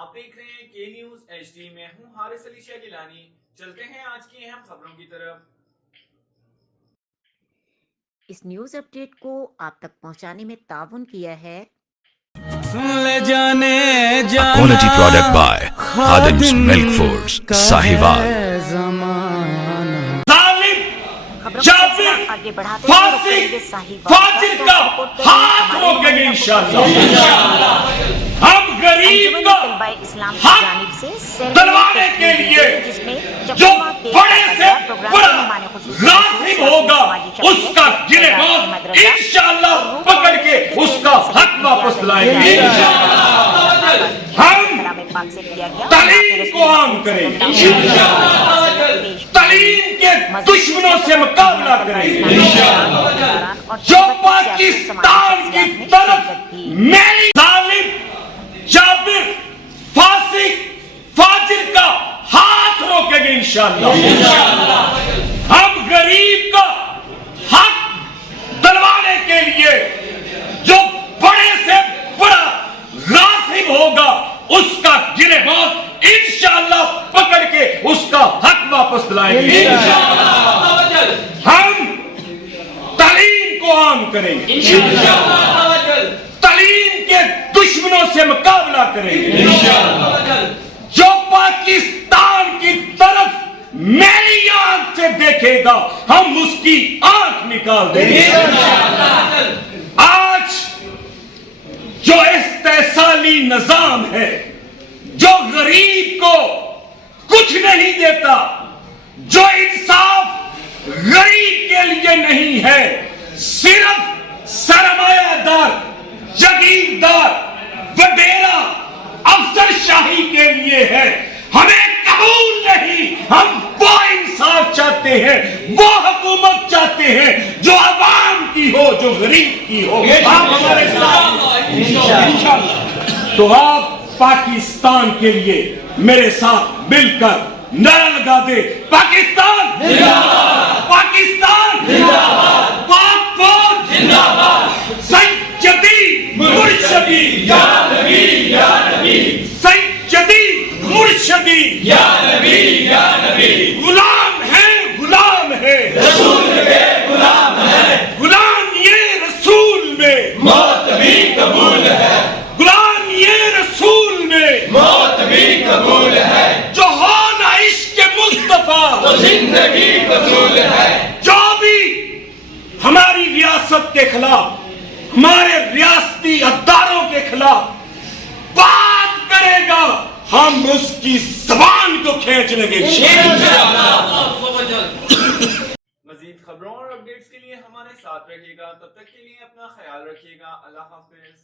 آپ دیکھ رہے ہیں کے نیوز ایچ ڈی میں ہوں حارث علی شاہ گیلانی۔ چلتے ہیں آج کی اہم خبروں کی طرف۔ اس نیوز اپ ڈیٹ کو آپ تک پہنچانے میں تعاون کیا ہے quality product by Khadim's Milk Foods, Sahiwal. آگے بڑھاتے ہیں فاجر کا ہاتھ روکیں گے انشاءاللہ۔ ہم غریب کا حق دلوانے کے لیے جو بڑے سے بڑا غاصب ہوگا اس کا گریبان انشاءاللہ پکڑ کے اس کا حق واپس لائیں گے۔ ہم تعلیم کو عام کریں گے، تعلیم کے دشمنوں سے مقابلہ کریں گے۔ جو پاکستان کی طرف میری ظالم جابر فاسق فاجر کا ہاتھ روکیں گے انشاءاللہ۔ ہم غریب کا حق دلوانے کے لیے جو بڑے سے بڑا غاصب ہوگا اس کا گریبان انشاءاللہ پکڑ کے اس کا حق واپس لائیں گے۔ ہم تعلیم کو عام کریں گے، تعلیم کے دشمنوں سے مقابلہ کریں گے۔ جو پاکستان کی طرف میری آنکھ سے دیکھے گا ہم اس کی آنکھ نکال دیں گے۔ آج جو استحصالی نظام ہے، جو غریب کو کچھ نہیں دیتا، جو انصاف غریب کے لیے نہیں ہے، صرف سرمایہ دار جگیردار وڈیرا افسر شاہی کے لیے ہے، ہمیں قبول نہیں۔ ہم وہ انصاف چاہتے ہیں، وہ حکومت چاہتے ہیں جو عوام کی ہو، جو غریب کی ہو۔ آپ ہمارے ساتھ انشاءاللہ۔ تو آپ پاکستان کے لیے میرے ساتھ مل کر نعرہ لگا دے، پاکستان زندہ باد، پاکستان زندہ باد، پاک فوج زندہ باد، سیدی مرشدی یا نبی یا نبی، سیدی مرشدی یا نبی یا نبی، غلام ہے غلام ہے رسول کے غلام ہے، غلام یہ رسول میں موت بھی قبول ہے، غلام یہ رسول میں موت بھی قبول ہے، جو ہو نہ عشق مصطفیٰ تو زندگی فضول ہے۔ جو بھی ہماری ریاست کے خلاف، ہمارے ریاستی اداروں کے خلاف بات کرے گا ہم اس کی زبان کو کھینچ لیں گے۔ مزید خبروں اور اپڈیٹس کے لیے ہمارے ساتھ رہیے گا، تب تک کے لیے اپنا خیال رکھیے گا۔ اللہ حافظ۔